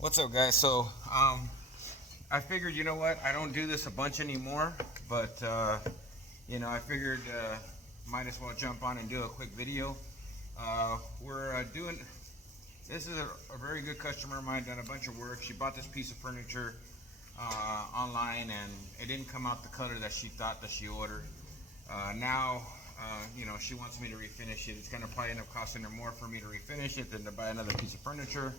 What's up, guys? I figured, you know what? I don't do this a bunch anymore, but I figured might as well jump on and do a quick video. We're doing this is a very good customer of mine. Done a bunch of work. She bought this piece of furniture online, and it didn't come out the color that she thought that she ordered. Now, she wants me to refinish it. It's gonna probably end up costing her more for me to refinish it than to buy another piece of furniture.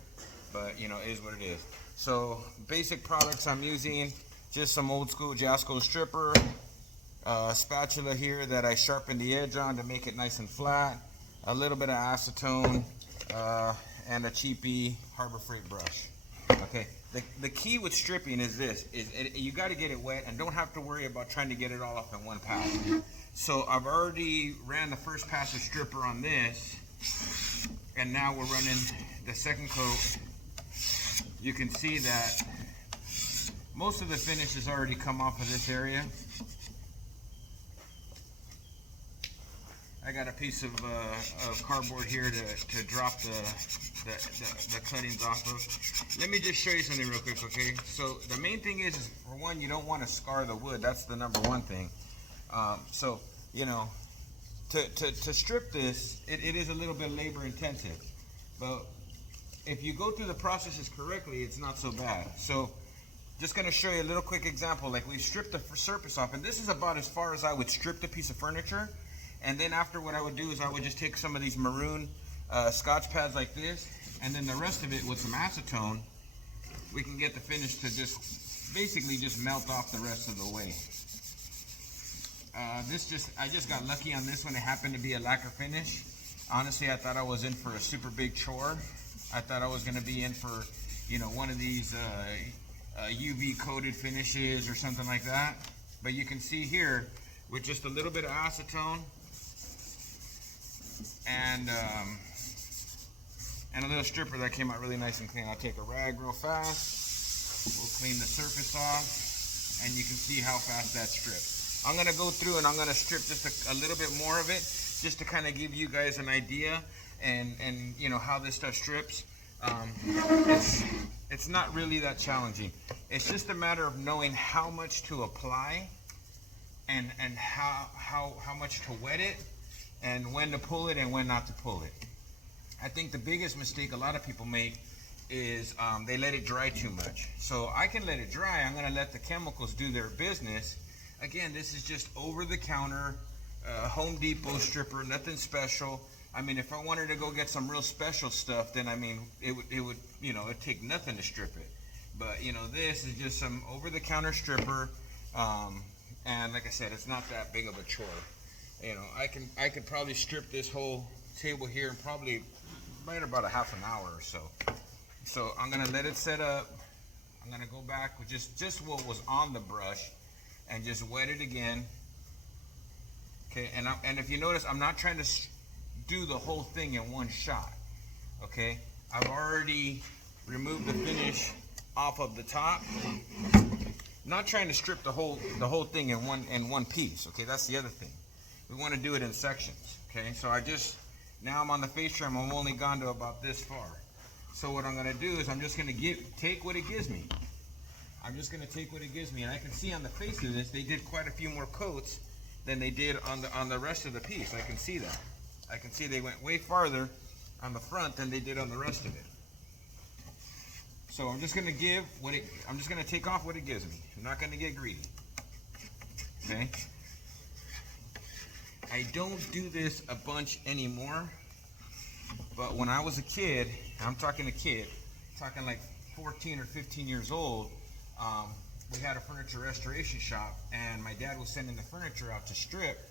But it is what it is. So basic products I'm using, just some old school Jasco stripper, spatula here that I sharpen the edge on to make it nice and flat, a little bit of acetone, and a cheapy Harbor Freight brush. Okay, the key with stripping is this, you got to get it wet and don't have to worry about trying to get it all off in one pass. So I've already ran the first pass of stripper on this, and now we're running the second coat. You can see that most of the finish has already come off of this area. I got a piece of cardboard here to drop the cuttings off of. Let me just show you something real quick, okay? So the main thing is for one, you don't want to scar the wood. That's the number one thing. To strip this, it is a little bit labor intensive, but if you go through the processes correctly, it's not so bad. So just going to show you a little quick example. Like, we stripped the surface off, and this is about as far as I would strip the piece of furniture. And then after, what I would do is I would just take some of these maroon Scotch pads like this, and then the rest of it with some acetone, we can get the finish to just basically just melt off the rest of the way. I just got lucky on this one. It happened to be a lacquer finish. Honestly, I thought I was in for a super big chore. I thought I was going to be in for, one of these UV coated finishes or something like that. But you can see here, with just a little bit of acetone and a little stripper, that came out really nice and clean. I'll take a rag real fast. We'll clean the surface off, and you can see how fast that strips. I'm going to go through and I'm going to strip just a little bit more of it, just to kind of give you guys an idea and how this stuff strips. It's not really that challenging. It's just a matter of knowing how much to apply and how much to wet it, and when to pull it and when not to pull it. I think the biggest mistake a lot of people make is they let it dry too much. So I can let it dry. I'm going to let the chemicals do their business. Again, this is just over-the-counter Home Depot stripper, nothing special. I mean, if I wanted to go get some real special stuff, then it would it'd take nothing to strip it. But this is just some over-the-counter stripper, and like I said, it's not that big of a chore. I could probably strip this whole table here in probably right about a half an hour or so. So I'm gonna let it set up. I'm gonna go back with just what was on the brush and just wet it again. Okay, and if you notice, I'm not trying to do the whole thing in one shot. Okay, I've already removed the finish off of the top. I'm not trying to strip the whole thing in one piece. Okay, that's the other thing. We want to do it in sections. Okay, so now I'm on the face trim. I'm only gone to about this far. So what I'm going to do is I'm just going to take what it gives me. I'm just going to take what it gives me, and I can see on the face of this, they did quite a few more coats than they did on the rest of the piece. I can see that. I can see they went way farther on the front than they did on the rest of it. So I'm just going to I'm just going to take off what it gives me. I'm not going to get greedy. Okay? I don't do this a bunch anymore, but when I was a kid, I'm talking like 14 or 15 years old, we had a furniture restoration shop, and my dad was sending the furniture out to strip.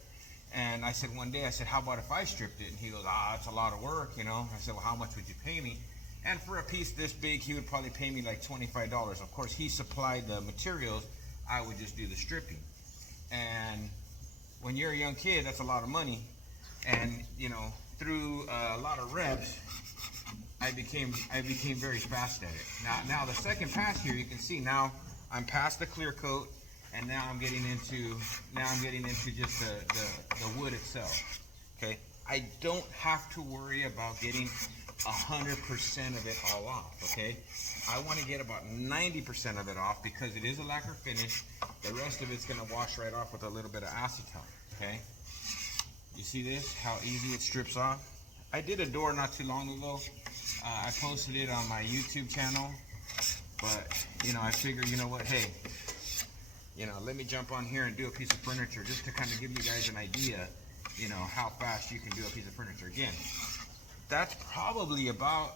And I said one day, how about if I stripped it? And he goes, it's a lot of work, I said, well, how much would you pay me? And for a piece this big, he would probably pay me like $25. Of course, he supplied the materials. I would just do the stripping. And when you're a young kid, that's a lot of money. And, through a lot of reps, I became very fast at it. Now the second pass here, you can see now I'm past the clear coat, and now I'm getting into just the wood itself. Okay, I don't have to worry about getting 100% of it all off, okay? I want to get about 90% of it off because it is a lacquer finish. The rest of it's going to wash right off with a little bit of acetone, okay? You see this, how easy it strips off? I did a door not too long ago. I posted it on my YouTube channel, but, you know, I figured, you know what, hey, you know, let me jump on here and do a piece of furniture just to kind of give you guys an idea, you know, how fast you can do a piece of furniture. Again, that's probably about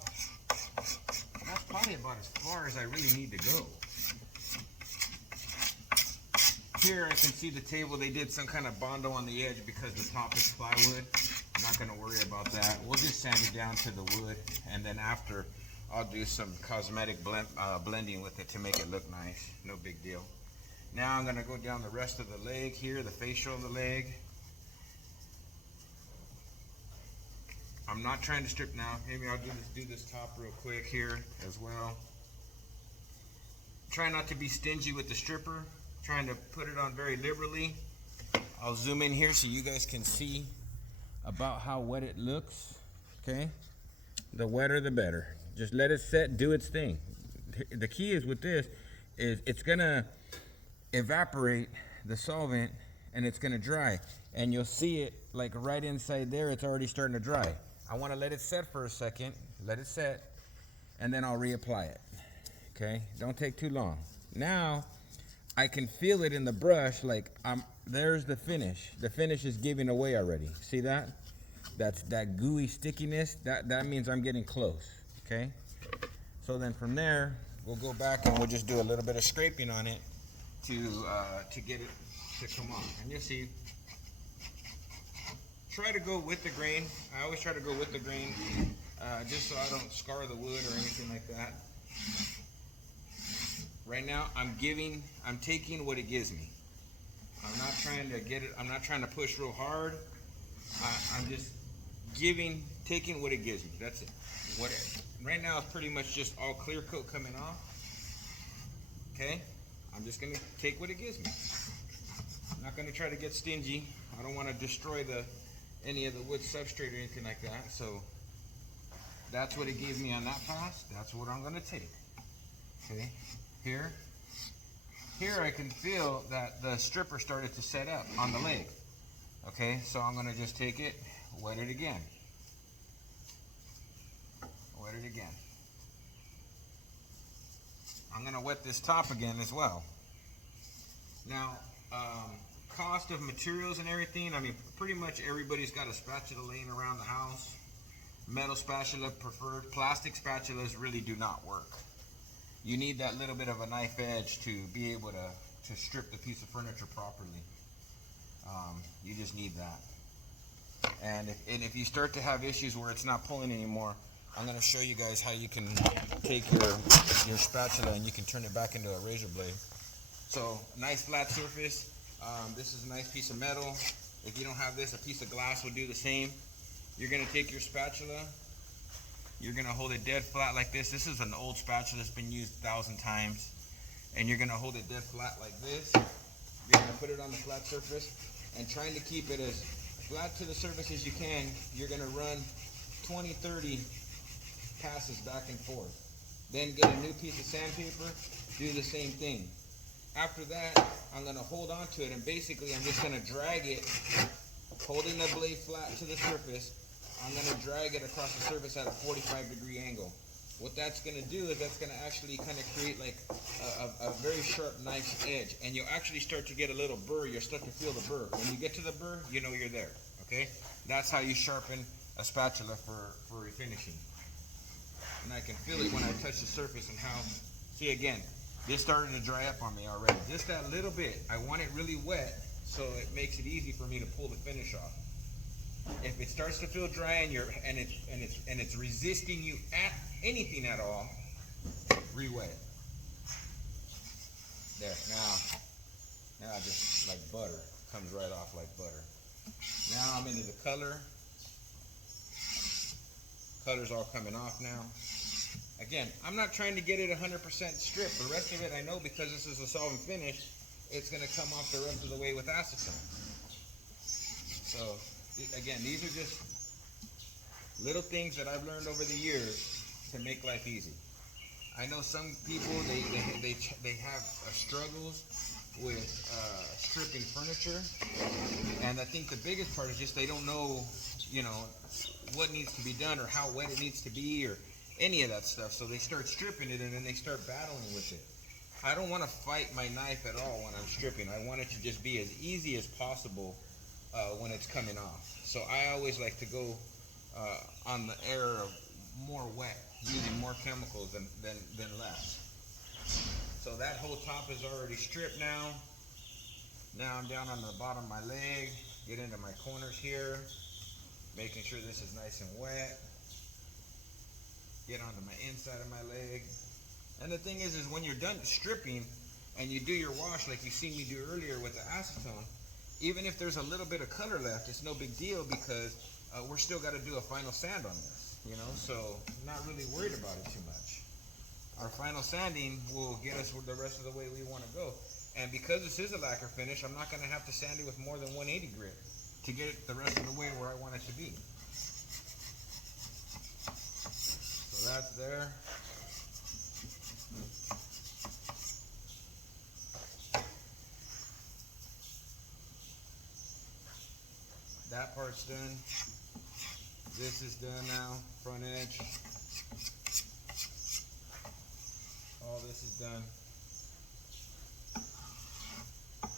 as far as I really need to go. Here I can see the table, they did some kind of Bondo on the edge because the top is plywood. I'm not gonna worry about that. We'll just sand it down to the wood, and then after I'll do some cosmetic blending with it to make it look nice. No big deal. Now I'm gonna go down the rest of the leg here, the facial of the leg. I'm not trying to strip now. Maybe I'll do this top real quick here as well. Try not to be stingy with the stripper. Trying to put it on very liberally. I'll zoom in here so you guys can see about how wet it looks. Okay, the wetter the better. Just let it set, do its thing. The key is with this is it's gonna evaporate the solvent and it's gonna dry, and you'll see it like right inside there. It's already starting to dry. I want to let it set for a second, let it set, and then I'll reapply it. Okay, don't take too long. Now I can feel it in the brush, like there's the finish. The finish is giving away already. See that? That's that gooey stickiness. That means I'm getting close. Okay. So then from there, we'll go back and we'll just do a little bit of scraping on it to get it to come off. And you'll see. Try to go with the grain. I always try to go with the grain, just so I don't scar the wood or anything like that. Right now, I'm taking what it gives me. I'm not trying to get it, I'm not trying to push real hard. I'm just taking what it gives me. That's it. Right now, it's pretty much just all clear coat coming off. Okay? I'm just gonna take what it gives me. I'm not gonna try to get stingy. I don't want to destroy any of the wood substrate or anything like that. So that's what it gave me on that pass. That's what I'm gonna take. Okay? Here I can feel that the stripper started to set up on the leg. Okay, so I'm gonna just take it, wet it again. Wet it again. I'm gonna wet this top again as well. Now, cost of materials and everything, I mean, pretty much everybody's got a spatula laying around the house. Metal spatula preferred. Plastic spatulas really do not work. You need that little bit of a knife edge to be able to strip the piece of furniture properly. You just need that. And if you start to have issues where it's not pulling anymore, I'm going to show you guys how you can take your spatula and you can turn it back into a razor blade. So, nice flat surface. This is a nice piece of metal. If you don't have this, a piece of glass would do the same. You're going to take your spatula. You're gonna hold it dead flat like this. This is an old spatula that's been used 1,000 times. And you're gonna hold it dead flat like this. You're gonna put it on the flat surface and trying to keep it as flat to the surface as you can. You're gonna run 20, 30 passes back and forth. Then get a new piece of sandpaper, do the same thing. After that, I'm gonna hold on to it and basically I'm just gonna drag it, holding the blade flat to the surface. I'm going to drag it across the surface at a 45-degree angle. What that's going to do is that's going to actually kind of create like a very sharp knife edge. And you'll actually start to get a little burr. You'll start to feel the burr. When you get to the burr, you know you're there. Okay? That's how you sharpen a spatula for refinishing. And I can feel it when I touch the surface and how, see again, this started to dry up on me already. Just that little bit. I want it really wet so it makes it easy for me to pull the finish off. If it starts to feel dry and it's resisting you at anything at all, re-wet it. There, now just like butter, comes right off like butter. Now I'm into the color. Color's all coming off now. Again, I'm not trying to get it 100% strip. The rest of it I know because this is a solvent finish, it's gonna come off the rest of the way with acetone. So again, these Little things that I've learned over the years to make life easy. I know some people they have struggles with stripping furniture, and I think the biggest part is just they don't know, you know, what needs to be done or how wet it needs to be or any of that stuff. So they start stripping it and then they start battling with it. I don't want to fight my knife at all when I'm stripping. I want it to just be as easy as possible when it's coming off. So I always like to go on the air of more wet, using more chemicals than less. So that whole top is already stripped now. Now I'm down on the bottom of my leg, get into my corners here, making sure this is nice and wet. Get onto my inside of my leg. And the thing is when you're done stripping and you do your wash like you seen me do earlier with the acetone, even if there's a little bit of color left, it's no big deal because we're still got to do a final sand on this, you know, so I'm not really worried about it too much. Our final sanding will get us the rest of the way we want to go. And because this is a lacquer finish, I'm not going to have to sand it with more than 180 grit to get it the rest of the way where I want it to be. So that's there. That part's done. This is done now, front edge. All this is done.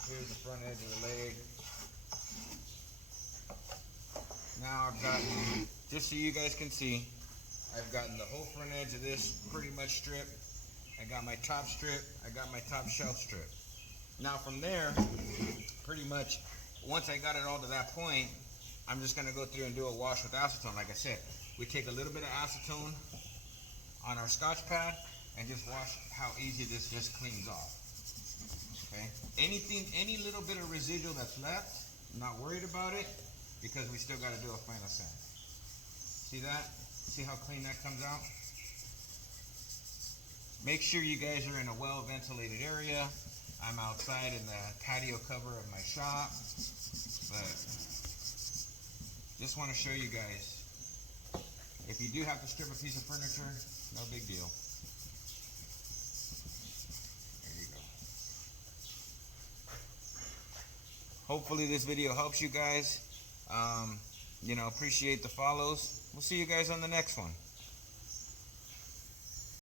Here's the front edge of the leg. Now I've gotten, just so you guys can see, I've gotten the whole front edge of this pretty much stripped. I got my top strip, I got my top shelf strip. Now from there, pretty much, once I got it all to that point, I'm just gonna go through and do a wash with acetone. Like I said, we take a little bit of acetone on our Scotch pad and just watch how easy this just cleans off. Okay? Any little bit of residual that's left, I'm not worried about it because we still gotta do a final sand. See that? See how clean that comes out? Make sure you guys are in a well-ventilated area. I'm outside in the patio cover of my shop, but just want to show you guys, if you do have to strip a piece of furniture, no big deal. There you go. Hopefully this video helps you guys. You know, appreciate the follows. We'll see you guys on the next one.